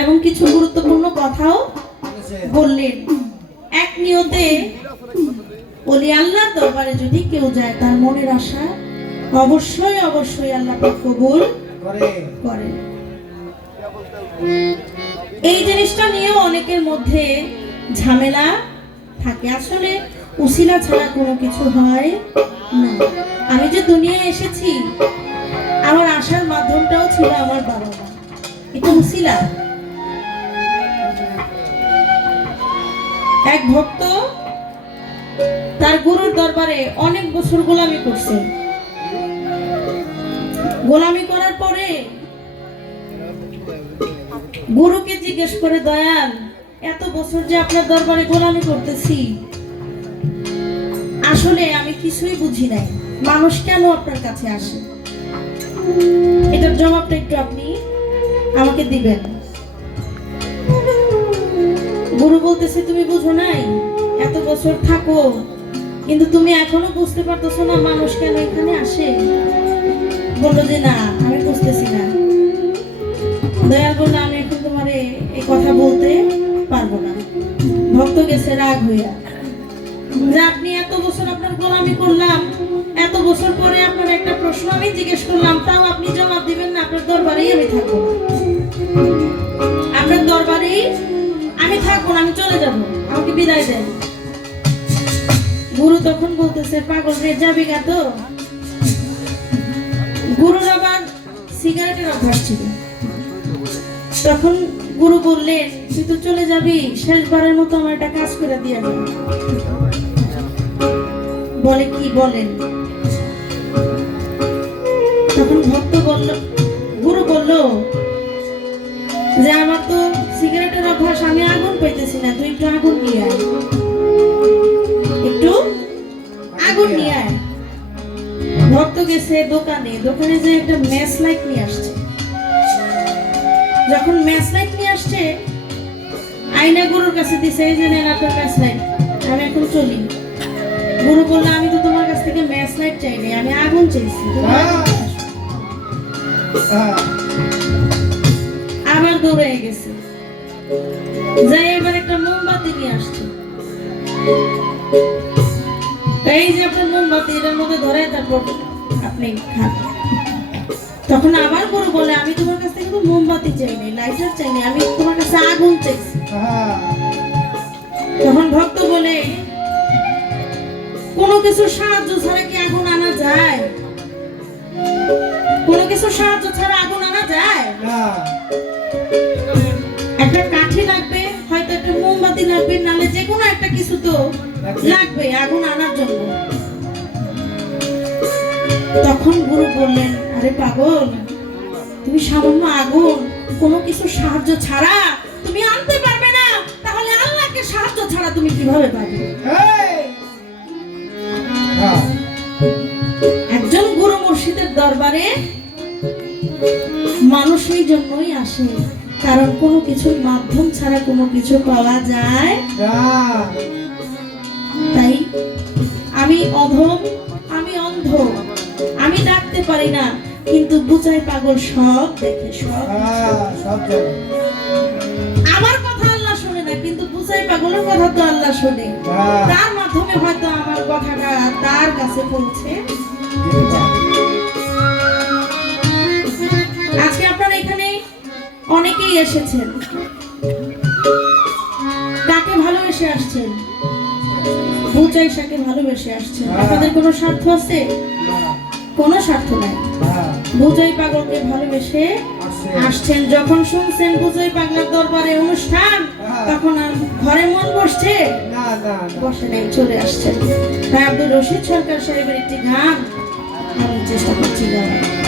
এবং কিছু গুরুত্বপূর্ণ কথাও বললেন। এক নিয়তে ওলি আল্লাহর দরবারে যদি কেউ যায় তার মনের আশা অবশ্যই অবশ্যই আল্লাহ পাক কবুল করেন। এই জিনিসটা নিয়েও অনেকের মধ্যে ঝামেলা থাকে। আসলে উসিলা ছাড়া কোনো কিছু হয় না। আমি যে দুনিয়ায় এসেছি আমার আসার মাধ্যমটাও ছিল আমার বাবা মা, এটা উসিলা। এক ভক্ত তার গুরুর দরবারে অনেক বছর গোলামি করছে। গোলামি করার পরে গুরুকে জিজ্ঞেস করে, দয়াল এত বছর যে আপনার দরবারে গোলামি করতেছি, আসলে আমি কিছুই বুঝি নাই, মানুষ কেন আপনার কাছে আসে? এটার জবাবটা একটু আপনি আমাকে দিবেন। গুরু বলতেছে, তুমি বুঝো নাই, এত বছর থাকো কিন্তু তুমি এখনো বুঝতে পারতেছো না মানুষ কেন এখানে আসে? বললো যে না, আমি বুঝতেছি না। দয়াল বললো, আমি এখন তোমার এই কথা বলতে পারবো না। ভক্ত গেছে রাগ হইয়া, যে আপনি এত বছর আপনার গোলামি করলাম, এত বছর পরে আপনার একটা প্রশ্ন আমি জিজ্ঞেস করলাম, তাও আপনি জবাব দিবেন না। আপনার দরবারেই আমি থাকবো, আপনার দরবারেই আমি থাকবো না, আমি চলে যাবো, আমাকে বিদায় দেন। গুরু তখন বলতেছে, পাগল রে, যাবি গা তো? গুরুর আবার সিগারেটের অভ্যাস ছিল। তখন গুরু বললেন, তুই তো চলে যাবি, শেষবারের মতো আমার একটা কাজ করে দিয়ে যা। বলে, কি বলেন? তখন ভক্ত বলল, গুরু বলল যে আমার তো সিগারেটের অভ্যাস, আমি আগুন পাইতেছি না, তুই একটু আগুন নিয়ে আয়, একটু আগুন নিয়ে আয়। ভক্ত গেছে দোকানে, দোকানে যে একটা ম্যাচ লাইট নিয়ে আসছে। যখন ম্যাচ লাইট নিয়ে আসছে, আয়না গুরুর কাছে দিছে, এই যে নেন আপনার ম্যাচ লাইট, আমি এখন চলি। গুরু বললো, আমি তো তোমার কাছ থেকে ম্যাচ লাইট চাইনি, আমি আগুন চাইছি। আবার দৌড়ে গেছে, যাই এবার একটা মোমবাতি নিয়ে আসছে। এই যে আপনার মোমবাতি, এটার মধ্যে ধরে তারপর আপনি খান। তখন আবার গুরু বলে, আমি তোমার কাছ থেকে মোমবাতি চাইনি, লাইটার চাইনি, আমি তোমার কাছে আগুন চাইছি। তখন ভক্ত বলে, কোনো কিছু সাহায্য ছাড়া কি আগুন আনা যায়? কোনো কিছু সাহায্য ছাড়া আগুন আনা যায়? একটা কাঠি লাগবে, হয়তো একটা মোমবাতি লাগবে, নালে যে কোনো একটা কিছু তো লাগবে আগুন আনার জন্য। তখন গুরু বললেন, আরে পাগল, তুমি সামান্য আগুন কোনো কিছু সাহায্য ছাড়া তুমি আনতে পারবে না, তাহলে আল্লাহকে সাহায্য ছাড়া তুমি কিভাবে পাবে? একজন গুরু মুর্শিদের দরবারে মানুষ এই জন্যই আসে, কারণ কোনো কিছুর মাধ্যম ছাড়া কোনো কিছু পাওয়া যায় না। তাই আমি অধম, আমি অন্ধ, আমি ডাকতে পারি না, কিন্তু বুঝাই পাগল সব দেখে, সব আমার কথা আল্লাহ শোনে না, কিন্তু বুঝাই পাগলের কথা তো আল্লাহ শোনে। তার মাধ্যমে হয়তো আমার কথাটা তার কাছে পৌঁছে। আজকে আপনারা এখানে অনেকেই এসেছেন, কাকে ভালোবেসে আসছেন? বুচাই শাকে ভালোবেসে আসছেন। আপনাদের কোনো স্বার্থ আছে? কোনো স্বার্থ নাই। বুচাই পাগলকে ভালোবেসে আসছেন। যখন শুনছেন বুচাই পাগলার দরবারে অনুষ্ঠান, তখন আর ঘরে মন বসছে? বসে নাই, চলে আসছেন। তাই আব্দুর রশিদ সরকার সাহেবের একটি গান আমি চেষ্টা করছি গাওয়ার।